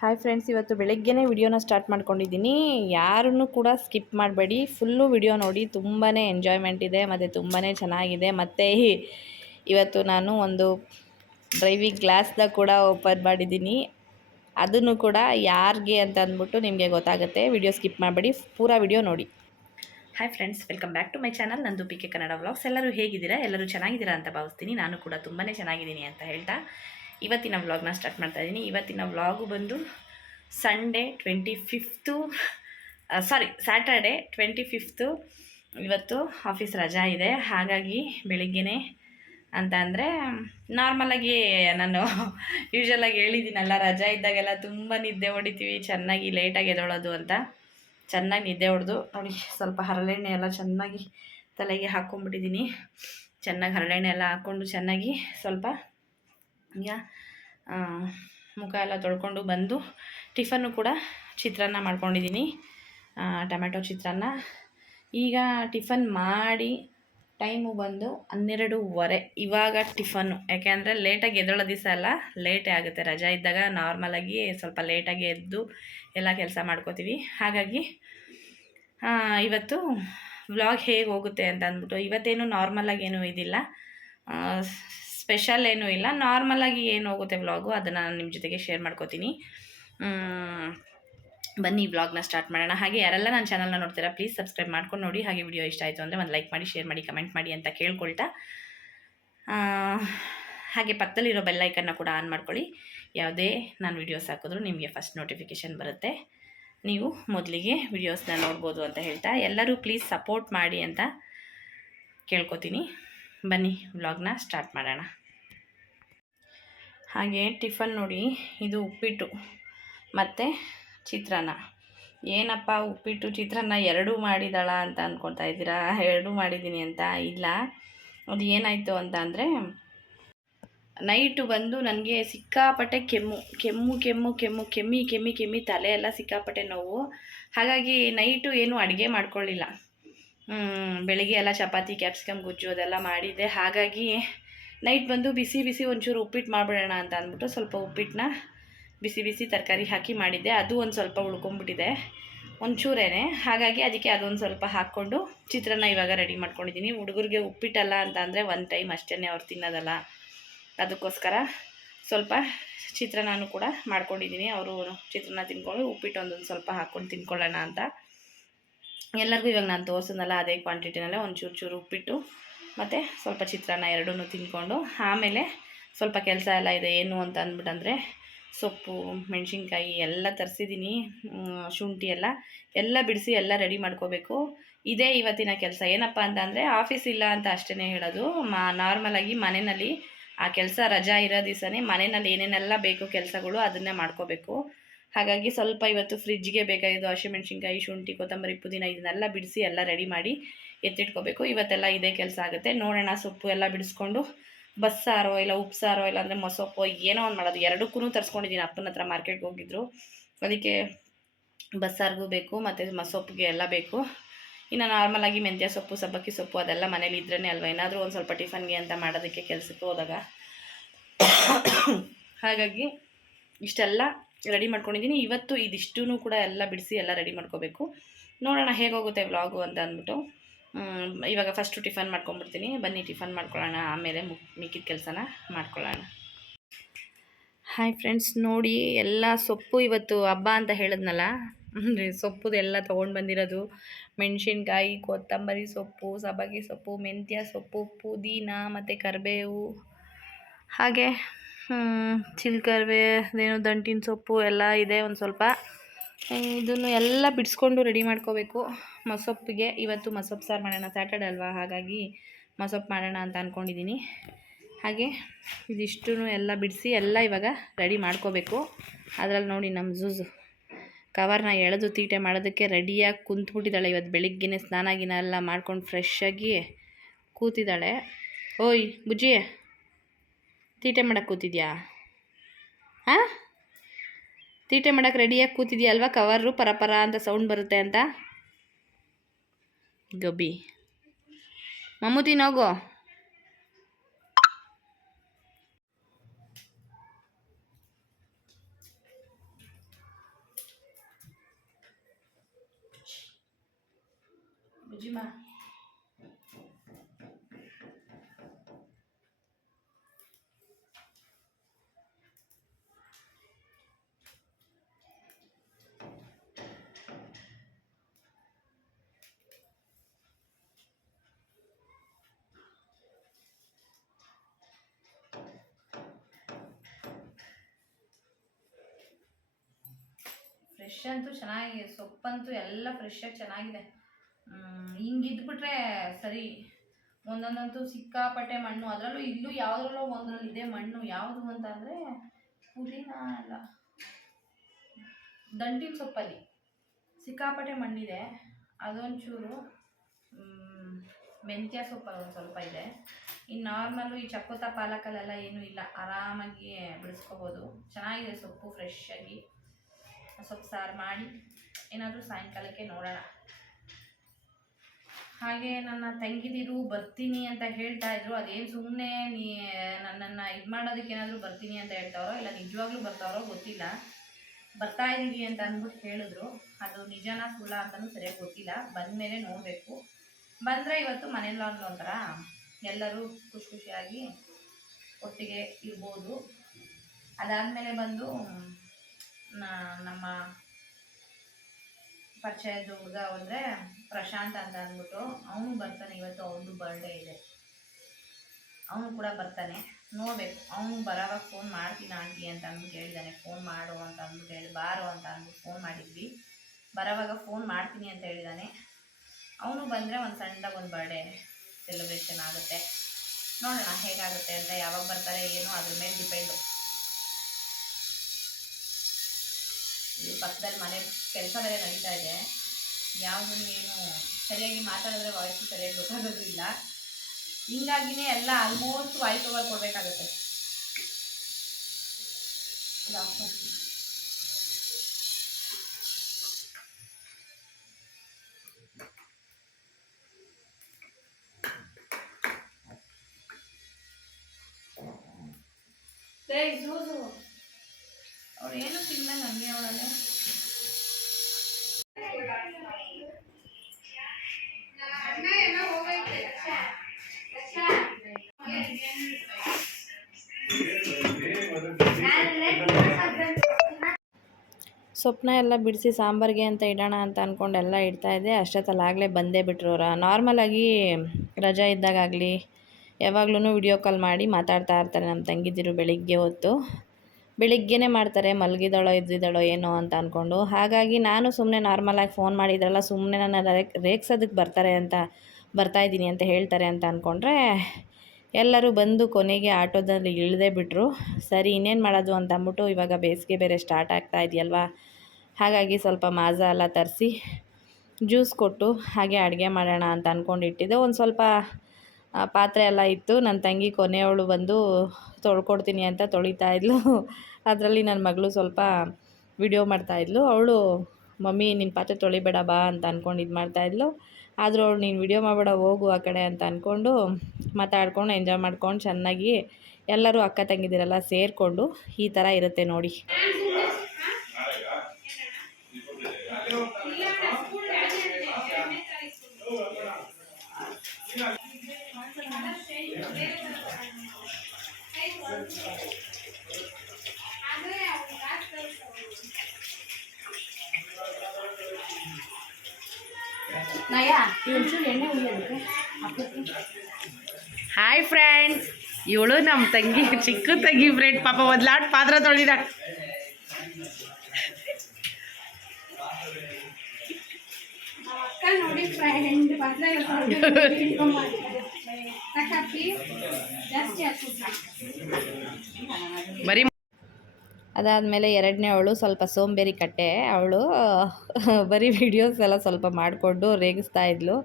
Hi friends, ಇವತ್ತು ಬೆಳಗ್ಗೆನೇ ವಿಡಿಯೋನ ಸ್ಟಾರ್ಟ್ ಮಾಡ್ಕೊಂಡಿದ್ದೀನಿ. ಯಾರನ್ನು ಕೂಡ ಸ್ಕಿಪ್ ಮಾಡಬೇಡಿ, ಫುಲ್ಲು ವಿಡಿಯೋ ನೋಡಿ. ತುಂಬಾ ಎಂಜಾಯ್ಮೆಂಟ್ ಇದೆ ಮತ್ತು ತುಂಬಾ ಚೆನ್ನಾಗಿದೆ. ಮತ್ತು ಇವತ್ತು ನಾನು ಒಂದು ಡ್ರೈವಿಂಗ್ ಕ್ಲಾಸ್ನ ಕೂಡ ಓಪನ್ ಮಾಡಿದ್ದೀನಿ. ಅದನ್ನು ಕೂಡ ಯಾರಿಗೆ ಅಂತ ಅಂದ್ಬಿಟ್ಟು ನಿಮಗೆ ಗೊತ್ತಾಗುತ್ತೆ. ವಿಡಿಯೋ ಸ್ಕಿಪ್ ಮಾಡಬೇಡಿ, ಪೂರಾ ವಿಡಿಯೋ ನೋಡಿ. Hi friends, welcome back to my channel ನಂದು ಪಿ ಕೆ ಕನ್ನಡ ವ್ಲಾಗ್ಸ್. ಎಲ್ಲರೂ ಹೇಗಿದ್ದೀರಾ? ಎಲ್ಲರೂ ಚೆನ್ನಾಗಿದ್ದೀರಾ ಅಂತ ಭಾವಿಸ್ತೀನಿ. ನಾನು ಕೂಡ ತುಂಬಾ ಚೆನ್ನಾಗಿದ್ದೀನಿ ಅಂತ ಹೇಳ್ತಾ ಇವತ್ತಿನ ವ್ಲಾಗ್ನ ಸ್ಟಾರ್ಟ್ ಮಾಡ್ತಾ ಇದ್ದೀನಿ. ಇವತ್ತಿನ ವ್ಲಾಗು ಬಂದು ಸಂಡೇ 25th, ಸ್ಯಾಟರ್ಡೆ 25th. ಇವತ್ತು ಆಫೀಸ್ ರಜಾ ಇದೆ. ಹಾಗಾಗಿ ಬೆಳಿಗ್ಗೆನೇ ಅಂತ ಅಂದರೆ ನಾರ್ಮಲಾಗಿ ನಾನು ಯೂಶ್ವಲಾಗಿ ಹೇಳಿದ್ದೀನಲ್ಲ, ರಜಾ ಇದ್ದಾಗೆಲ್ಲ ತುಂಬ ನಿದ್ದೆ ಹೊಡಿತೀವಿ, ಚೆನ್ನಾಗಿ ಲೇಟಾಗಿ ಎದ್ದೇಳೋದು ಅಂತ. ಚೆನ್ನಾಗಿ ನಿದ್ದೆ ಹೊಡೆದು ನೋಡಿ, ಸ್ವಲ್ಪ ಹರಳೆಣ್ಣೆ ಎಲ್ಲ ಚೆನ್ನಾಗಿ ತಲೆಗೆ ಹಾಕ್ಕೊಂಡ್ಬಿಟ್ಟಿದ್ದೀನಿ. ಚೆನ್ನಾಗಿ ಹರಳೆಣ್ಣೆ ಎಲ್ಲ ಹಾಕ್ಕೊಂಡು ಚೆನ್ನಾಗಿ ಸ್ವಲ್ಪ ಈಗ ಮುಖ ಎಲ್ಲ ತೊಳ್ಕೊಂಡು ಬಂದು ಟಿಫನ್ನು ಕೂಡ ಚಿತ್ರಾನ್ನ ಮಾಡ್ಕೊಂಡಿದ್ದೀನಿ, ಟೊಮೆಟೊ ಚಿತ್ರಾನ್ನ. ಈಗ ಟಿಫನ್ ಮಾಡಿ ಟೈಮು ಬಂದು 12:15. ಇವಾಗ ಟಿಫನ್ನು, ಯಾಕೆಂದರೆ ಲೇಟಾಗಿ ಎದ್ದೇಳೋ ದಿವಸ ಎಲ್ಲ ಲೇಟೇ ಆಗುತ್ತೆ. ರಜಾ ಇದ್ದಾಗ ನಾರ್ಮಲಾಗಿ ಸ್ವಲ್ಪ ಲೇಟಾಗಿ ಎದ್ದು ಎಲ್ಲ ಕೆಲಸ ಮಾಡ್ಕೋತೀವಿ. ಹಾಗಾಗಿ ಇವತ್ತು ವ್ಲಾಗ್ ಹೇಗೆ ಹೋಗುತ್ತೆ ಅಂತ ಅಂದ್ಬಿಟ್ಟು, ಇವತ್ತೇನು ನಾರ್ಮಲಾಗಿ ಏನೂ ಇದಿಲ್ಲ, ಸ್ಪೆಷಲ್ ಏನೂ ಇಲ್ಲ. ನಾರ್ಮಲಾಗಿ ಏನು ಹೋಗುತ್ತೆ ವ್ಲಾಗು, ಅದನ್ನು ನಾನು ನಿಮ್ಮ ಜೊತೆಗೆ ಶೇರ್ ಮಾಡ್ಕೋತೀನಿ. ಬನ್ನಿ ವ್ಲಾಗ್ನ ಸ್ಟಾರ್ಟ್ ಮಾಡೋಣ. ಹಾಗೆ ಯಾರೆಲ್ಲ ನನ್ನ ಚಾನಲ್ನ ನೋಡ್ತೀರಾ, ಪ್ಲೀಸ್ ಸಬ್ಸ್ಕ್ರೈಬ್ ಮಾಡ್ಕೊಂಡು ನೋಡಿ. ಹಾಗೆ ವಿಡಿಯೋ ಇಷ್ಟ ಆಯಿತು ಅಂದರೆ ಒಂದು ಲೈಕ್ ಮಾಡಿ, ಶೇರ್ ಮಾಡಿ, ಕಮೆಂಟ್ ಮಾಡಿ ಅಂತ ಕೇಳ್ಕೊಳ್ತಾ, ಹಾಗೆ ಪಕ್ಕದಲ್ಲಿರೋ ಬೆಲ್ಲೈಕನ್ನ ಕೂಡ ಆನ್ ಮಾಡ್ಕೊಳ್ಳಿ. ಯಾವುದೇ ನಾನು ವೀಡಿಯೋಸ್ ಹಾಕಿದ್ರೂ ನಿಮಗೆ ಫಸ್ಟ್ ನೋಟಿಫಿಕೇಷನ್ ಬರುತ್ತೆ, ನೀವು ಮೊದಲಿಗೆ ವಿಡಿಯೋಸ್ನ ನೋಡ್ಬೋದು ಅಂತ ಹೇಳ್ತಾ, ಎಲ್ಲರೂ ಪ್ಲೀಸ್ ಸಪೋರ್ಟ್ ಮಾಡಿ ಅಂತ ಕೇಳ್ಕೊತೀನಿ. ಬನ್ನಿ ವ್ಲಾಗ್ನ ಸ್ಟಾರ್ಟ್ ಮಾಡೋಣ. ಹಾಗೆ ಟಿಫನ್ ನೋಡಿ, ಇದು ಉಪ್ಪಿಟ್ಟು ಮತ್ತು ಚಿತ್ರಾನ್ನ. ಏನಪ್ಪ ಉಪ್ಪಿಟ್ಟು ಚಿತ್ರಾನ್ನ ಎರಡೂ ಮಾಡಿದಾಳ ಅಂತ ಅಂದ್ಕೊಳ್ತಾ ಇದ್ದೀರಾ? ಎರಡೂ ಮಾಡಿದ್ದೀನಿ ಅಂತ ಇಲ್ಲ. ಅದು ಏನಾಯಿತು ಅಂತ ಅಂದರೆ, ನೈಟು ಬಂದು ನನಗೆ ಸಿಕ್ಕಾಪಟ್ಟೆ ಕೆಮ್ಮಿ ತಲೆ ಎಲ್ಲ ಸಿಕ್ಕಾಪಟ್ಟೆ ನೋವು. ಹಾಗಾಗಿ ನೈಟು ಏನೂ ಅಡುಗೆ ಮಾಡ್ಕೊಳ್ಳಿಲ್ಲ. ಬೆಳಗ್ಗೆ ಎಲ್ಲ ಚಪಾತಿ, ಕ್ಯಾಪ್ಸಿಕಮ್ ಗೊಜ್ಜು ಅದೆಲ್ಲ ಮಾಡಿದ್ದೆ. ಹಾಗಾಗಿ ನೈಟ್ ಬಂದು ಬಿಸಿ ಒಂಚೂರು ಉಪ್ಪಿಟ್ಟು ಮಾಡಿಬಿಡೋಣ ಅಂತ ಅಂದ್ಬಿಟ್ಟು ಸ್ವಲ್ಪ ಉಪ್ಪಿಟ್ಟನ್ನ ಬಿಸಿ ತರಕಾರಿ ಹಾಕಿ ಮಾಡಿದ್ದೆ. ಅದು ಒಂದು ಸ್ವಲ್ಪ ಉಳ್ಕೊಂಬಿಟ್ಟಿದೆ, ಒಂಚೂರೇನೆ. ಹಾಗಾಗಿ ಅದಕ್ಕೆ ಅದೊಂದು ಸ್ವಲ್ಪ ಹಾಕ್ಕೊಂಡು ಚಿತ್ರಾನ್ನ ಇವಾಗ ರೆಡಿ ಮಾಡ್ಕೊಂಡಿದ್ದೀನಿ. ಹುಡುಗರಿಗೆ ಉಪ್ಪಿಟ್ಟಲ್ಲ ಅಂತ ಅಂದರೆ ಒಂದು ಟೈಮ್ ಅಷ್ಟೇ ಅವ್ರು ತಿನ್ನೋದಲ್ಲ, ಅದಕ್ಕೋಸ್ಕರ ಸ್ವಲ್ಪ ಚಿತ್ರಾನ್ನನೂ ಕೂಡ ಮಾಡ್ಕೊಂಡಿದ್ದೀನಿ. ಅವರು ಚಿತ್ರಾನ್ನ ತಿನ್ಕೊಂಡು ಉಪ್ಪಿಟ್ಟು ಒಂದೊಂದು ಸ್ವಲ್ಪ ಹಾಕ್ಕೊಂಡು ತಿನ್ಕೊಳ್ಳೋಣ ಅಂತ. ಎಲ್ಲರಿಗೂ ಇವಾಗ ನಾನು ತೋರಿಸಿದ್ನಲ್ಲ ಅದೇ ಕ್ವಾಂಟಿಟಿನಲ್ಲೇ ಒಂಚೂರು ಉಪ್ಪಿಟ್ಟು ಮತ್ತು ಸ್ವಲ್ಪ ಚಿತ್ರಾನ್ನ ಎರಡೂ ತಿನ್ಕೊಂಡು, ಆಮೇಲೆ ಸ್ವಲ್ಪ ಕೆಲಸ ಎಲ್ಲ ಇದೆ. ಏನು ಅಂತ ಅಂದ್ಬಿಟ್ಟಂದರೆ, ಸೊಪ್ಪು, ಮೆಣಸಿನ್ಕಾಯಿ ಎಲ್ಲ ತರಿಸಿದ್ದೀನಿ, ಶುಂಠಿ ಎಲ್ಲ ಬಿಡಿಸಿ ಎಲ್ಲ ರೆಡಿ ಮಾಡ್ಕೋಬೇಕು. ಇದೇ ಇವತ್ತಿನ ಕೆಲಸ. ಏನಪ್ಪ ಅಂತ ಅಂದರೆ, ಆಫೀಸ್ ಇಲ್ಲ ಅಂತ ಅಷ್ಟೇ ಹೇಳೋದು. ನಾರ್ಮಲಾಗಿ ಮನೆಯಲ್ಲಿ ಆ ಕೆಲಸ ರಜಾ ಇರೋ ದಿವಸನೇ ಮನೆಯಲ್ಲಿ ಏನೇನೆಲ್ಲ ಬೇಕು ಕೆಲಸಗಳು ಅದನ್ನೇ ಮಾಡ್ಕೋಬೇಕು. ಹಾಗಾಗಿ ಸ್ವಲ್ಪ ಇವತ್ತು ಫ್ರಿಜ್ಗೆ ಬೇಕಾಗಿದ್ದು ಹಸಿಮೆಣ್ಸಿನ್ಕಾಯಿ, ಶುಂಠಿ, ಕೊತ್ತಂಬರಿ, ಪುದೀನ ಇದನ್ನೆಲ್ಲ ಬಿಡಿಸಿ ಎಲ್ಲ ರೆಡಿ ಮಾಡಿ ಎತ್ತಿಟ್ಕೋಬೇಕು. ಇವತ್ತೆಲ್ಲ ಇದೇ ಕೆಲಸ ಆಗುತ್ತೆ. ನೋಡೋಣ, ಸೊಪ್ಪು ಎಲ್ಲ ಬಿಡಿಸ್ಕೊಂಡು ಬಸ್ಸಾರೋ ಇಲ್ಲ ಉಪ್ಸಾರೋ ಇಲ್ಲ ಅಂದರೆ ಮೊಸೊಪ್ಪು ಏನೋ ಒಂದು ಮಾಡೋದು. ಎರಡಕ್ಕೂ ತರಿಸ್ಕೊಂಡಿದ್ದೀನಿ. ಅಪ್ಪನ ಹತ್ರ ಮಾರ್ಕೆಟ್ಗೆ ಹೋಗಿದ್ರು, ಅದಕ್ಕೆ ಬಸ್ಸಾರಿಗೂ ಬೇಕು ಮತ್ತು ಮೊಸೊಪ್ಪಿಗೆ ಎಲ್ಲ ಬೇಕು. ಇನ್ನು ನಾರ್ಮಲಾಗಿ ಮೆಂತ್ಯ ಸೊಪ್ಪು, ಸಬ್ಬಕ್ಕಿ ಸೊಪ್ಪು ಅದೆಲ್ಲ ಮನೇಲಿ ಇದ್ರೇ ಅಲ್ವಾ ಏನಾದರೂ ಒಂದು ಸ್ವಲ್ಪ ಟಿಫನ್ಗೆ ಅಂತ ಮಾಡೋದಕ್ಕೆ ಕೆಲಸಕ್ಕೆ ಹೋದಾಗ. ಹಾಗಾಗಿ ಇಷ್ಟೆಲ್ಲ ರೆಡಿ ಮಾಡ್ಕೊಂಡಿದ್ದೀನಿ. ಇವತ್ತು ಇದಿಷ್ಟೂ ಕೂಡ ಎಲ್ಲ ಬಿಡಿಸಿ ಎಲ್ಲ ರೆಡಿ ಮಾಡ್ಕೋಬೇಕು. ನೋಡೋಣ ಹೇಗೋಗುತ್ತೆ ವ್ಲಾಗು ಅಂತ ಅಂದ್ಬಿಟ್ಟು ಇವಾಗ ಫಸ್ಟು ಟಿಫನ್ ಮಾಡ್ಕೊಂಡ್ಬಿಡ್ತೀನಿ. ಬನ್ನಿ ಟಿಫನ್ ಮಾಡ್ಕೊಳ್ಳೋಣ, ಆಮೇಲೆ ಮಿಕ್ಕಿದ ಕೆಲಸನ ಮಾಡ್ಕೊಳ್ಳೋಣ. ಹಾಯ್ ಫ್ರೆಂಡ್ಸ್, ನೋಡಿ ಎಲ್ಲ ಸೊಪ್ಪು ಇವತ್ತು ಹಬ್ಬ ಅಂತ ಹೇಳಿದ್ನಲ್ಲ, ಸೊಪ್ಪುದು ಎಲ್ಲ ತೊಗೊಂಡು ಬಂದಿರೋದು. ಮೆಣಸಿನ್ಕಾಯಿ, ಕೊತ್ತಂಬರಿ ಸೊಪ್ಪು, ಸಬ್ಬಕ್ಕಿ ಸೊಪ್ಪು, ಮೆಂತ್ಯ ಸೊಪ್ಪು, ಪುದೀನ ಮತ್ತು ಕರಿಬೇವು, ಹಾಗೆ ಚಿಲ್ಕರ್ವೆ ಅದೇನೋ ದಂಟಿನ ಸೊಪ್ಪು ಎಲ್ಲ ಇದೆ. ಒಂದು ಸ್ವಲ್ಪ ಇದನ್ನು ಎಲ್ಲ ಬಿಡಿಸ್ಕೊಂಡು ರೆಡಿ ಮಾಡ್ಕೋಬೇಕು. ಮೊಸೊಪ್ಪಿಗೆ ಇವತ್ತು ಮೊಸೊಪ್ಪು ಸಾರು ಮಾಡೋಣ, ಸ್ಯಾಟರ್ಡೆ ಅಲ್ವಾ, ಹಾಗಾಗಿ ಮೊಸೊಪ್ಪು ಮಾಡೋಣ ಅಂತ ಅಂದ್ಕೊಂಡಿದ್ದೀನಿ. ಹಾಗೆ ಇದಿಷ್ಟೂ ಎಲ್ಲ ಬಿಡಿಸಿ ಎಲ್ಲ ಇವಾಗ ರೆಡಿ ಮಾಡ್ಕೋಬೇಕು. ಅದರಲ್ಲಿ ನೋಡಿ ನಮ್ಮ ಜೂಜು ಕವರ್ನ ಎಳೆದು ತೀಟೆ ಮಾಡೋದಕ್ಕೆ ರೆಡಿಯಾಗಿ ಕುಂತ್ಬಿಟ್ಟಿದ್ದಾಳೆ. ಇವತ್ತು ಬೆಳಿಗ್ಗೆನೇ ಸ್ನಾನ ಗಿನ ಎಲ್ಲ ಮಾಡ್ಕೊಂಡು ಫ್ರೆಶ್ಶಾಗಿ ಕೂತಿದ್ದಾಳೆ. ಓಯ್ ಬುಜ್ಜಿ, ತೀಟೆ ಮಾಡೋಕ್ಕೆ ಕೂತಿದ್ಯಾ? ತೀಟೆ ಮಾಡೋಕ್ಕೆ ರೆಡಿಯಾಗಿ ಕೂತಿದ್ಯಾ ಅಲ್ವಾ? ಕವರು ಪರ ಅಂತ ಸೌಂಡ್ ಬರುತ್ತೆ ಅಂತ. ಗಬ್ಬಿ ಮಮ್ಮೂತಿನೋಗು. ಬುಜ್ಜಿಮ ಫ್ರೆಶ್ ಅಂತೂ ಚೆನ್ನಾಗಿದೆ, ಸೊಪ್ಪಂತೂ ಎಲ್ಲ ಫ್ರೆಶ್ಶಾಗಿ ಚೆನ್ನಾಗಿದೆ. ಹಿಂಗಿದ್ಬಿಟ್ರೆ ಸರಿ. ಒಂದೊಂದಂತೂ ಸಿಕ್ಕಾಪಟ್ಟೆ ಮಣ್ಣು, ಅದರಲ್ಲೂ ಇಲ್ಲೂ ಯಾವುದ್ರಲ್ಲೋ ಒಂದರಲ್ಲಿ ಇದೆ ಮಣ್ಣು. ಯಾವುದು ಅಂತ ಅಂದರೆ ಪುದೀನ ಅಲ್ಲ, ದಂಟಿನ ಸೊಪ್ಪಲ್ಲಿ ಸಿಕ್ಕಾಪಟ್ಟೆ ಮಣ್ಣಿದೆ. ಅದೊಂಚೂರು ಮೆಂತ್ಯ ಸೊಪ್ಪಲ್ಲಿ ಒಂದು ಸ್ವಲ್ಪ ಇದೆ. ಇನ್ನು ನಾರ್ಮಲ್ಲು ಈ ಚಕ್ಕೋತ ಪಾಲಕಲ್ಲೆಲ್ಲ ಏನೂ ಇಲ್ಲ, ಆರಾಮಾಗಿ ಬಿಡಿಸ್ಕೋಬೋದು. ಚೆನ್ನಾಗಿದೆ ಸೊಪ್ಪು, ಫ್ರೆಶ್ಶಾಗಿ. ಸೊಪ್ಪು ಸಾರು ಮಾಡಿ ಏನಾದರೂ ಸಾಯಂಕಾಲಕ್ಕೆ ನೋಡೋಣ. ಹಾಗೆ ನನ್ನ ತಂಗಿದಿರು ಬರ್ತೀನಿ ಅಂತ ಹೇಳ್ತಾ ಇದ್ರು. ಅದೇನು ಸುಮ್ಮನೆ ನನ್ನನ್ನು ಇದು ಮಾಡೋದಕ್ಕೆ ಏನಾದರೂ ಬರ್ತೀನಿ ಅಂತ ಹೇಳ್ತಾವ್ರೋ ಇಲ್ಲ ನಿಜವಾಗ್ಲೂ ಬರ್ತಾವ್ರೋ ಗೊತ್ತಿಲ್ಲ. ಬರ್ತಾ ಇದ್ದೀವಿ ಅಂತ ಅಂದ್ಬಿಟ್ಟು ಹೇಳಿದ್ರು. ಅದು ನಿಜನಾ ಸುಳ್ಳ ಅಂತಲೂ ಸರಿಯಾಗಿ ಗೊತ್ತಿಲ್ಲ. ಬಂದಮೇಲೆ ನೋಡಬೇಕು. ಬಂದರೆ ಇವತ್ತು ಮನೇಲಿ ಒಂಥರ ಎಲ್ಲರೂ ಖುಷಿ ಖುಷಿಯಾಗಿ ಒಟ್ಟಿಗೆ ಇರ್ಬೋದು. ಅದಾದಮೇಲೆ ಬಂದು ನಮ್ಮ ಪರಿಚಯದ ಹುಡುಗ ಅಂದರೆ ಪ್ರಶಾಂತ್ ಅಂತ ಅಂದ್ಬಿಟ್ಟು ಅವನು ಬರ್ತಾನೆ. ಇವತ್ತು ಅವ್ರದ್ದು ಬರ್ಡೇ ಇದೆ, ಅವನು ಕೂಡ ಬರ್ತಾನೆ. ನೋಡಬೇಕು, ಅವನು ಬರೋವಾಗ ಫೋನ್ ಮಾಡ್ತೀನಿ ಆಂಟಿ ಅಂತ ಅಂದ್ಬಿಟ್ಟು ಹೇಳಿದ್ದಾನೆ. ಫೋನ್ ಮಾಡು ಅಂತ ಅಂದ್ಬಿಟ್ಟು ಹೇಳಿ, ಬಾರೋ ಅಂತ ಅಂದ್ಬಿಟ್ಟು ಫೋನ್ ಮಾಡಿದ್ವಿ. ಬರೋವಾಗ ಫೋನ್ ಮಾಡ್ತೀನಿ ಅಂತ ಹೇಳಿದ್ದಾನೆ. ಅವನು ಬಂದರೆ ಒಂದು ಸಣ್ಣದಾಗಿ ಒಂದು ಬರ್ಡೇ ಸೆಲೆಬ್ರೇಷನ್ ಆಗುತ್ತೆ. ನೋಡೋಣ ಹೇಗಾಗುತ್ತೆ ಅಂತ. ಯಾವಾಗ ಬರ್ತಾರೆ ಏನೋ ಅದ್ರ ಮೇಲೆ ಡಿಪೆಂಡು. ಇಲ್ಲಿ ಪಕ್ಕದಲ್ಲಿ ಮನೆ ಕೆಲಸ ಬೇರೆ ನಡೀತಾ ಇದೆ. ಯಾವುದೂ ಏನು ಸರಿಯಾಗಿ ಮಾತಾಡಿದ್ರೆ ವಾಯ್ಸು ಸರಿಯಾಗಿ ಗೊತ್ತಾಗೋದು ಇಲ್ಲ. ಹಿಂಗಾಗಿನೇ ಎಲ್ಲ ಆಲ್ಮೋಸ್ಟ್ ವಾಯ್ಸ್ ಓವರ್ ಕೊಡಬೇಕಾಗುತ್ತೆ. ಅವ್ರು ಏನು ತಿನ್ನಂಗೆ ಹಂಗೆ ಅವಳಲ್ಲೇ. ಸೊಪ್ಪನ್ನ ಎಲ್ಲ ಬಿಡಿಸಿ ಸಾಂಬಾರಿಗೆ ಅಂತ ಇಡೋಣ ಅಂತ ಅಂದ್ಕೊಂಡು ಎಲ್ಲ ಇಡ್ತಾಯಿದ್ದೆ. ಅಷ್ಟೊತ್ತಲ್ಲಾಗಲೇ ಬಂದೇ ಬಿಟ್ಟರು. ನಾರ್ಮಲಾಗಿ ರಜಾ ಇದ್ದಾಗಲಿ ಯಾವಾಗ್ಲೂ ವಿಡಿಯೋ ಕಾಲ್ ಮಾಡಿ ಮಾತಾಡ್ತಾ ಇರ್ತಾರೆ ನಮ್ಮ ತಂಗಿದಿರು. ಬೆಳಿಗ್ಗೆ ಹೊತ್ತು ಬೆಳಿಗ್ಗೆನೇ ಮಾಡ್ತಾರೆ, ಮಲಗಿದಾಳೋ ಇದ್ದಿದ್ದಾಳೋ ಏನೋ ಅಂತ ಅಂದ್ಕೊಂಡು. ಹಾಗಾಗಿ ನಾನು ಸುಮ್ಮನೆ ನಾರ್ಮಲಾಗಿ ಫೋನ್ ಮಾಡಿದ್ರಲ್ಲ, ಸುಮ್ಮನೆ ನನ್ನ ರೇಗ್ಸೋದಕ್ಕೆ ಬರ್ತಾಯಿದ್ದೀನಿ ಅಂತ ಹೇಳ್ತಾರೆ ಅಂತ ಅಂದ್ಕೊಂಡ್ರೆ ಎಲ್ಲರೂ ಬಂದು ಕೊನೆಗೆ ಆಟೋದಲ್ಲಿ ಇಳಿದೇ ಬಿಟ್ಟರು. ಸರಿ ಇನ್ನೇನು ಮಾಡೋದು ಅಂತ ಅಂದ್ಬಿಟ್ಟು, ಇವಾಗ ಬೇಸಿಗೆ ಬೇರೆ ಸ್ಟಾರ್ಟ್ ಆಗ್ತಾ ಇದೆಯಲ್ವಾ, ಹಾಗಾಗಿ ಸ್ವಲ್ಪ ಮಾಜಾ ಎಲ್ಲ ತರಿಸಿ ಜ್ಯೂಸ್ ಕೊಟ್ಟು ಹಾಗೆ ಅಡುಗೆ ಮಾಡೋಣ ಅಂತ ಅಂದ್ಕೊಂಡಿಟ್ಟಿದ್ದೆ. ಒಂದು ಸ್ವಲ್ಪ ಪಾತ್ರೆ ಎಲ್ಲ ಇತ್ತು. ನನ್ನ ತಂಗಿ ಕೊನೆಯವಳು ಬಂದು ತೊಳ್ಕೊಡ್ತೀನಿ ಅಂತ ತೊಳಿತಾಯಿದ್ಲು. ಅದರಲ್ಲಿ ನನ್ನ ಮಗಳು ಸ್ವಲ್ಪ ವಿಡಿಯೋ ಮಾಡ್ತಾಯಿದ್ಲು. ಅವಳು ಮಮ್ಮಿ ನಿನ್ನ ಪಾತ್ರೆ ತೊಳಿಬೇಡ ಬಾ ಅಂತ ಅಂದ್ಕೊಂಡು ಇದು ಮಾಡ್ತಾಯಿದ್ಲು. ಆದರೂ ಅವಳು ನೀನು ವಿಡಿಯೋ ಮಾಡಬೇಡ ಹೋಗು ಆ ಕಡೆ ಅಂತ ಅಂದ್ಕೊಂಡು ಮಾತಾಡ್ಕೊಂಡು ಎಂಜಾಯ್ ಮಾಡ್ಕೊಂಡು ಚೆನ್ನಾಗಿ ಎಲ್ಲರೂ ಅಕ್ಕ ತಂಗಿದಿರೆಲ್ಲ ಸೇರಿಕೊಂಡು ಈ ಥರ ಇರುತ್ತೆ ನೋಡಿ. ಹಾಯ್ ಫ್ರೆಂಡ್ಸ್, ಇವಳು ನಮ್ಮ ತಂಗಿ, ಚಿಕ್ಕ ತಂಗಿ ಫ್ರೆಂಡ್. ಪಾಪ ಮೊದಲಾಟ್ ಪಾತ್ರ ತೊಳಿದ. ಬರೀ ಅದಾದಮೇಲೆ ಎರಡನೇ ಅವಳು ಸ್ವಲ್ಪ ಸೋಂಬೇರಿ ಕಟ್ಟೆ. ಅವಳು ಬರೀ ವೀಡಿಯೋಸ್ ಎಲ್ಲ ಸ್ವಲ್ಪ ಮಾಡಿಕೊಂಡು ರೇಗಿಸ್ತಾಯಿದ್ಲು,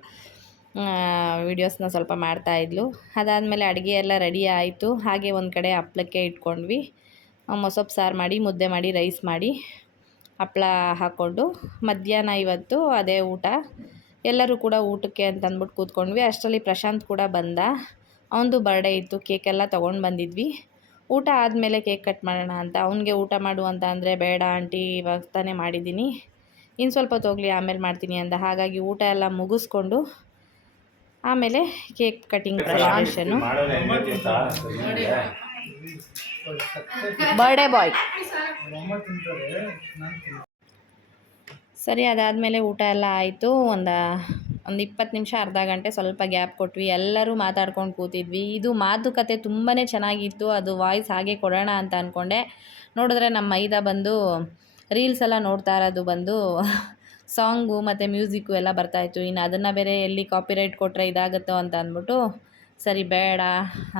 ವೀಡಿಯೋಸ್ನ ಸ್ವಲ್ಪ ಮಾಡ್ತಾಯಿದ್ಲು. ಅದಾದಮೇಲೆ ಅಡುಗೆ ಎಲ್ಲ ರೆಡಿ ಆಯಿತು. ಹಾಗೆ ಒಂದು ಕಡೆ ಹಪ್ಳಕ್ಕೆ ಇಟ್ಕೊಂಡ್ವಿ. ಮೊಸಪ್ಪು ಸಾರು ಮಾಡಿ, ಮುದ್ದೆ ಮಾಡಿ, ರೈಸ್ ಮಾಡಿ, ಹಪ್ಪಳ ಹಾಕ್ಕೊಂಡು ಮಧ್ಯಾಹ್ನ ಇವತ್ತು ಅದೇ ಊಟ. ಎಲ್ಲರೂ ಕೂಡ ಊಟಕ್ಕೆ ಅಂತ ಅಂದ್ಬಿಟ್ಟು ಕೂತ್ಕೊಂಡ್ವಿ. ಅಷ್ಟರಲ್ಲಿ ಪ್ರಶಾಂತ್ ಕೂಡ ಬಂದ. ಅವನದು ಬರ್ಡೇ ಇತ್ತು, ಕೇಕೆಲ್ಲ ತೊಗೊಂಡು ಬಂದಿದ್ವಿ. ಊಟ ಆದಮೇಲೆ ಕೇಕ್ ಕಟ್ ಮಾಡೋಣ ಅಂತ. ಅವನಿಗೆ ಊಟ ಮಾಡು ಅಂತ ಅಂದರೆ ಬೇಡ ಆಂಟಿ ಇವಾಗ ತಾನೇ ಮಾಡಿದ್ದೀನಿ, ಇನ್ನು ಸ್ವಲ್ಪ ಹೊತ್ತು ಹೋಗಲಿ ಆಮೇಲೆ ಮಾಡ್ತೀನಿ ಅಂದ. ಹಾಗಾಗಿ ಊಟ ಎಲ್ಲ ಮುಗಿಸ್ಕೊಂಡು ಆಮೇಲೆ cake cutting celebration. Birthday boy. ಸರಿ, ಅದಾದಮೇಲೆ ಊಟ ಎಲ್ಲ ಆಯಿತು. ಒಂದು 20 ನಿಮಿಷ, ಅರ್ಧ ಗಂಟೆ ಸ್ವಲ್ಪ ಗ್ಯಾಪ್ ಕೊಟ್ವಿ. ಎಲ್ಲರೂ ಮಾತಾಡ್ಕೊಂಡು ಕೂತಿದ್ವಿ. ಇದು ಮಾತುಕತೆ ತುಂಬಾ ಚೆನ್ನಾಗಿತ್ತು. ಅದು ವಾಯ್ಸ್ ಹಾಗೆ ಕೊಡೋಣ ಅಂತ ಅಂದ್ಕೊಂಡೆ. ನೋಡಿದ್ರೆ ನಮ್ಮ ಮೈದಾ ಬಂದು ರೀಲ್ಸ್ ಎಲ್ಲ ನೋಡ್ತಾ ಇರೋದು ಬಂದು ಸಾಂಗು ಮತ್ತು ಮ್ಯೂಸಿಕ್ಕು ಎಲ್ಲ ಬರ್ತಾಯಿತ್ತು. ಇನ್ನು ಅದನ್ನು ಬೇರೆ ಎಲ್ಲಿ ಕಾಪಿರೈಟ್ ಕೊಟ್ಟರೆ ಇದಾಗುತ್ತೋ ಅಂತ ಅಂದ್ಬಿಟ್ಟು ಸರಿ ಬೇಡ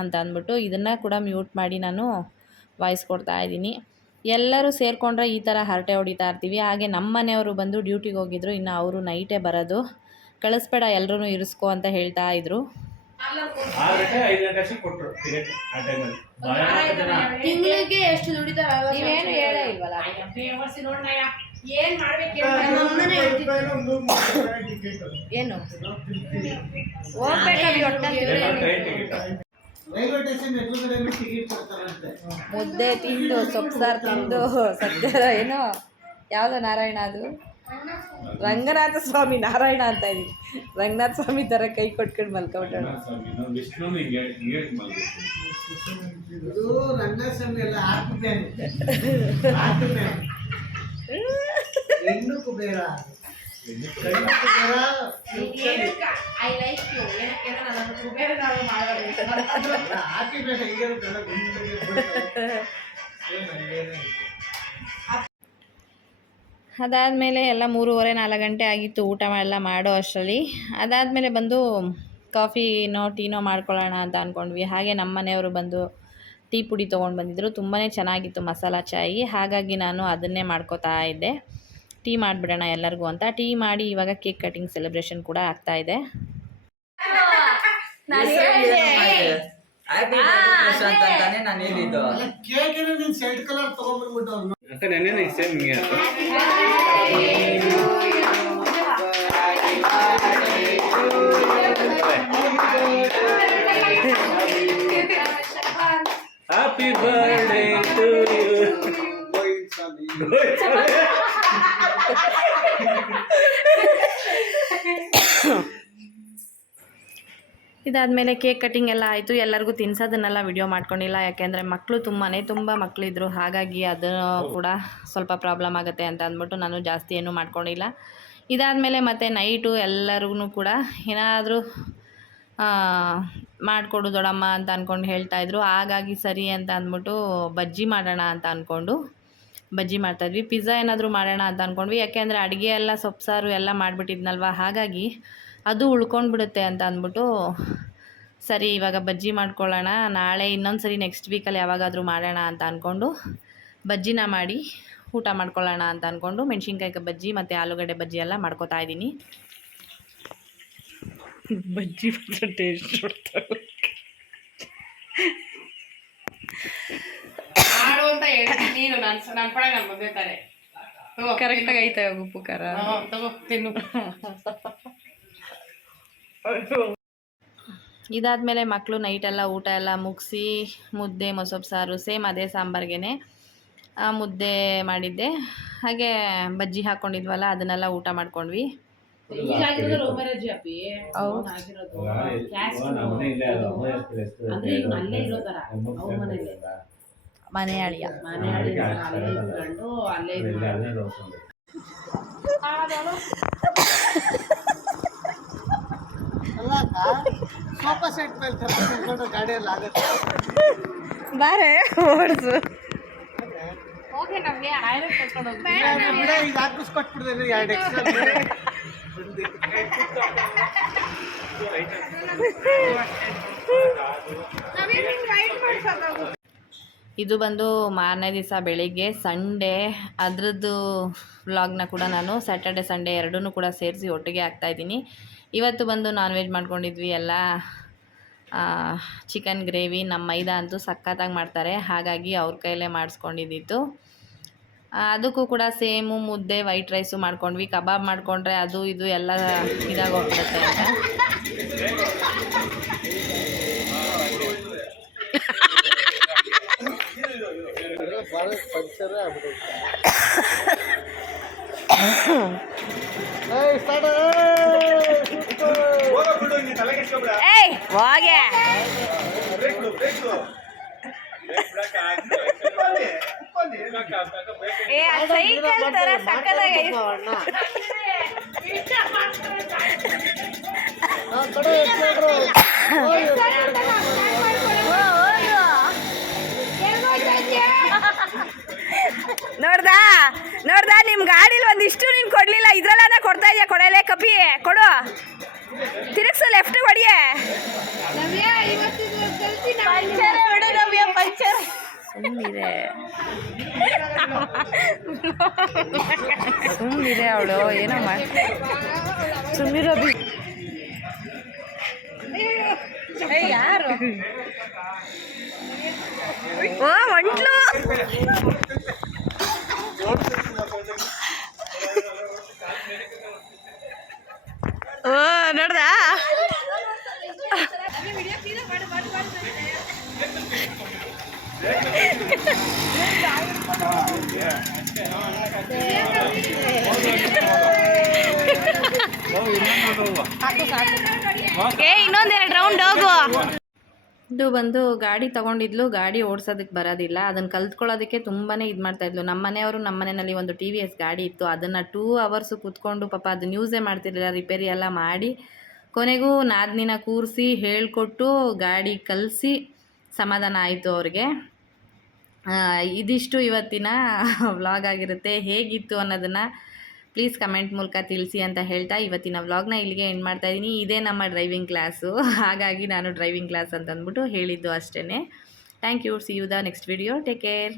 ಅಂತ ಅಂದ್ಬಿಟ್ಟು ಇದನ್ನು ಕೂಡ ಮ್ಯೂಟ್ ಮಾಡಿ ನಾನು ವಾಯ್ಸ್ ಕೊಡ್ತಾ ಇದ್ದೀನಿ. ಎಲ್ಲರೂ ಸೇರಿಕೊಂಡ್ರೆ ಈ ಥರ ಹರಟೆ ಹೊಡಿತಾ ಇರ್ತೀವಿ. ಹಾಗೆ ನಮ್ಮ ಮನೆಯವರು ಬಂದು ಡ್ಯೂಟಿಗೆ ಹೋಗಿದ್ರು. ಇನ್ನು ಅವರು ನೈಟೇ ಬರೋದು. ಕಳಿಸ್ಬೇಡ ಎಲ್ಲರೂ ಇರಿಸ್ಕೊ ಅಂತ ಹೇಳ್ತಾ ಇದ್ರು. ತಿಂಗಳಿಗೆ ಎಷ್ಟು ದುಡಿತಾರ ನೀವೇನು ಹೇಳೇ ಇಲ್ವಲ್ಲ. ಏನು ಮುದ್ದೆ ತಿಂದು ಸೊಪ್ಪು ಸಾರು ತಿಂದು ಸತ್ಯರ ಏನೋ ಯಾವುದೋ ನಾರಾಯಣ, ಅದು ರಂಗನಾಥ ಸ್ವಾಮಿ, ನಾರಾಯಣ ಅಂತ ಇದ್ದೀನಿ. ರಂಗನಾಥ ಸ್ವಾಮಿ ಥರ ಕೈ ಕೊಟ್ಕೊಂಡು ಮಲ್ಕೊಬಿಟ್ಟಣ. ಅದಾದಮೇಲೆ ಎಲ್ಲ 3:30-4 ಗಂಟೆ ಆಗಿತ್ತು ಊಟ ಎಲ್ಲ ಮಾಡೋ ಅಷ್ಟರಲ್ಲಿ. ಅದಾದಮೇಲೆ ಬಂದು ಕಾಫಿನೋ ಟೀನೋ ಮಾಡ್ಕೊಳ್ಳೋಣ ಅಂತ ಅಂದ್ಕೊಂಡ್ವಿ. ಹಾಗೆ ನಮ್ಮ ಮನೆಯವರು ಬಂದು ಟೀ ಪುಡಿ ತೊಗೊಂಡು ಬಂದಿದ್ದರು. ತುಂಬಾ ಚೆನ್ನಾಗಿತ್ತು ಮಸಾಲ ಚಾಯಿ. ಹಾಗಾಗಿ ನಾನು ಅದನ್ನೇ ಮಾಡ್ಕೋತಾ ಇದ್ದೆ. ಟೀ ಮಾಡಿಬಿಡೋಣ ಎಲ್ಲರಿಗೂ ಅಂತ. ಟೀ ಮಾಡಿ ಇವಾಗ ಕೇಕ್ ಕಟಿಂಗ್ ಸೆಲೆಬ್ರೇಷನ್ ಕೂಡ ಆಗ್ತಾಯಿದೆ. Happy birthday to you. ಇದಾದಮೇಲೆ ಕೇಕ್ ಕಟಿಂಗ್ ಎಲ್ಲ ಆಯಿತು. ಎಲ್ಲರಿಗೂ ತಿನ್ಸೋದನ್ನೆಲ್ಲ ವಿಡಿಯೋ ಮಾಡ್ಕೊಂಡಿಲ್ಲ, ಯಾಕೆಂದರೆ ಮಕ್ಕಳು ತುಂಬ ಮಕ್ಕಳಿದ್ರು. ಹಾಗಾಗಿ ಅದು ಕೂಡ ಸ್ವಲ್ಪ ಪ್ರಾಬ್ಲಮ್ ಆಗುತ್ತೆ ಅಂತ ಅಂದ್ಬಿಟ್ಟು ನಾನು ಜಾಸ್ತಿ ಏನೂ ಮಾಡ್ಕೊಂಡಿಲ್ಲ. ಇದಾದಮೇಲೆ ಮತ್ತು ನೈಟು ಎಲ್ಲರಿಗೂ ಕೂಡ ಏನಾದರೂ ಮಾಡಿಕೊಡು ದೊಡ್ಡಮ್ಮ ಅಂತ ಅಂದ್ಕೊಂಡು ಹೇಳ್ತಾಯಿದ್ರು. ಹಾಗಾಗಿ ಸರಿ ಅಂತ ಅಂದ್ಬಿಟ್ಟು ಬಜ್ಜಿ ಮಾಡೋಣ ಅಂತ ಅಂದ್ಕೊಂಡು ಬಜ್ಜಿ ಮಾಡ್ತಾಯಿದ್ವಿ. ಪಿಜ್ಜಾ ಏನಾದರೂ ಮಾಡೋಣ ಅಂತ ಅಂದ್ಕೊಂಡ್ವಿ. ಯಾಕೆಂದರೆ ಅಡುಗೆ ಎಲ್ಲ ಸೊಪ್ಪು ಸಾರು ಎಲ್ಲ ಮಾಡಿಬಿಟ್ಟಿದ್ನಲ್ವ, ಹಾಗಾಗಿ ಅದು ಉಳ್ಕೊಂಡ್ಬಿಡುತ್ತೆ ಅಂತ ಅಂದ್ಬಿಟ್ಟು ಸರಿ ಇವಾಗ ಬಜ್ಜಿ ಮಾಡ್ಕೊಳ್ಳೋಣ, ನಾಳೆ ಇನ್ನೊಂದು ಸರಿ ನೆಕ್ಸ್ಟ್ ವೀಕಲ್ಲಿ ಯಾವಾಗಾದರೂ ಮಾಡೋಣ ಅಂತ ಅಂದ್ಕೊಂಡು ಬಜ್ಜಿನ ಮಾಡಿ ಊಟ ಮಾಡ್ಕೊಳ್ಳೋಣ ಅಂತ ಅಂದ್ಕೊಂಡು ಮೆಣಸಿನ್ಕಾಯಿ ಬಜ್ಜಿ ಮತ್ತು ಆಲೂಗಡ್ಡೆ ಬಜ್ಜಿ ಎಲ್ಲ ಮಾಡ್ಕೊತಾ ಇದ್ದೀನಿ. ಬಜ್ಜಿ ಮಾತ್ರ ಟೇಸ್ಟ್ ಕೊಡ್ತಾರೆ. ಕರೆಕ್ಟಾಗಿ ಐತೆ ಉಪ್ಪು ಖಾರ ತಿನ್ನು. ಇದಾದಮೇಲೆ ಮಕ್ಕಳು ನೈಟೆಲ್ಲ ಊಟ ಎಲ್ಲ ಮುಗಿಸಿ ಮುದ್ದೆ ಮೊಸಪ್ಪು ಸಾರು ಸೇಮ್ ಅದೇ ಸಾಂಬಾರ್ಗೆ ಮುದ್ದೆ ಮಾಡಿದ್ದೆ. ಹಾಗೆ ಬಜ್ಜಿ ಹಾಕ್ಕೊಂಡಿದ್ವಲ್ಲ ಅದನ್ನೆಲ್ಲ ಊಟ ಮಾಡ್ಕೊಂಡ್ವಿ. ಮನೆ ಅಳಿಯ ಸೋಫಾ ಸೆಟ್ ಮೇಲೆ ಗಾಡಿಯಲ್ಲಿ ಆಗುತ್ತೆ. ಬಾರೆ ಓಡಿಸು. ಈಗ ಹಾಕಿಸ್ಕೊಟ್ಬಿಡ್ತೀನಿ 2 ಎಕ್ಸ್ಟ್ರಾ. ಇದು ಬಂದು ಮಾರನೇ ದಿವಸ ಬೆಳಿಗ್ಗೆ ಸಂಡೇ. ಅದರದ್ದು ವ್ಲಾಗ್ನ ಕೂಡ ನಾನು ಸ್ಯಾಟರ್ಡೆ ಸಂಡೇ ಎರಡೂ ಕೂಡ ಸೇರಿಸಿ ಒಟ್ಟಿಗೆ ಹಾಕ್ತಾಯಿದ್ದೀನಿ. ಇವತ್ತು ಬಂದು ನಾನ್ ವೆಜ್ ಮಾಡ್ಕೊಂಡಿದ್ವಿ ಎಲ್ಲ. ಚಿಕನ್ ಗ್ರೇವಿ ನಮ್ಮ ಮೈದಾ ಅಂತೂ ಸಖತ್ತಾಗಿ ಮಾಡ್ತಾರೆ, ಹಾಗಾಗಿ ಅವ್ರ ಕೈಲೇ ಮಾಡಿಸ್ಕೊಂಡಿದ್ದಿತ್ತು. ಅದಕ್ಕೂ ಕೂಡ ಸೇಮು ಮುದ್ದೆ ವೈಟ್ ರೈಸು ಮಾಡ್ಕೊಂಡ್ವಿ. ಕಬಾಬ್ ಮಾಡಿಕೊಂಡ್ರೆ ಅದು ಇದು ಎಲ್ಲ ಇದಾಗೋಗ್ಬಿಡುತ್ತೆ ಅಂತ ಸೈಕಲ್ ತರ ಸಕ್ಕದಾಗಿ ನೋಡ್ದಾ ನೋಡ್ದಾ ನಿಮ್ ಗಾಡಿಲಿ ಒಂದಿಷ್ಟು ನೀನ್ ಕೊಡ್ಲಿಲ್ಲ, ಇದ್ರಲ್ಲ ಕೊಡ್ತಾ ಇದೆಯಾ? ಕೊಡಲೇ ಕಪಿ ಕೊಡು, ತಿರುಗ್ಸು ಲೆಫ್ಟ್ ಹೊಡಿಯೇ. ಸುಮ್ಮನಿದೆ ಅವಳು, ಏನೋ ಮಾಡಿ ಸುಮ್ಮನಿರೋ ಬಿ. ಯಾರು ಓ ಒಂಟ್ಲು ಓ ನೋಡ್ದಾ ಇನ್ನೊಂದೆರಡು ರೌಂಡ್ ಹೋಗು. ಇದು ಬಂದು ಗಾಡಿ ತೊಗೊಂಡಿದ್ಲು, ಗಾಡಿ ಓಡಿಸೋದಕ್ಕೆ ಬರೋದಿಲ್ಲ, ಅದನ್ನು ಕಲ್ತ್ಕೊಳ್ಳೋದಕ್ಕೆ ತುಂಬಾ ಇದು ಮಾಡ್ತಾಯಿದ್ಲು. ನಮ್ಮ ಮನೆಯವರು ನಮ್ಮ ಮನೆಯಲ್ಲಿ ಒಂದು TVS ಗಾಡಿ ಇತ್ತು, ಅದನ್ನು 2 ಅವರ್ಸು ಕೂತ್ಕೊಂಡು ಪಾಪ ಅದನ್ನ ಯೂಸೇ ಮಾಡ್ತಿರಲಿಲ್ಲ, ರಿಪೇರಿ ಎಲ್ಲ ಮಾಡಿ ಕೊನೆಗೂ ನಾದಿನಿನ ಕೂರಿಸಿ ಹೇಳಿಕೊಟ್ಟು ಗಾಡಿ ಕಲಿಸಿ ಸಮಾಧಾನ ಆಯಿತು ಅವ್ರಿಗೆ. ಇದಿಷ್ಟು ಇವತ್ತಿನ ವ್ಲಾಗ್ ಆಗಿರುತ್ತೆ. ಹೇಗಿತ್ತು ಅನ್ನೋದನ್ನು ಪ್ಲೀಸ್ ಕಮೆಂಟ್ ಮೂಲಕ ತಿಳಿಸಿ ಅಂತ ಹೇಳ್ತಾ ಇವತ್ತಿನ ವ್ಲಾಗ್ನ ಇಲ್ಲಿಗೆ ಎಂಡ್ ಮಾಡ್ತಾಯಿದ್ದೀನಿ. ಇದೇ ನಮ್ಮ ಡ್ರೈವಿಂಗ್ ಕ್ಲಾಸು, ಹಾಗಾಗಿ ನಾನು ಡ್ರೈವಿಂಗ್ ಕ್ಲಾಸ್ ಅಂತಂದ್ಬಿಟ್ಟು ಹೇಳಿದ್ದು ಅಷ್ಟೇ. Thank you. See you the next video. Take care.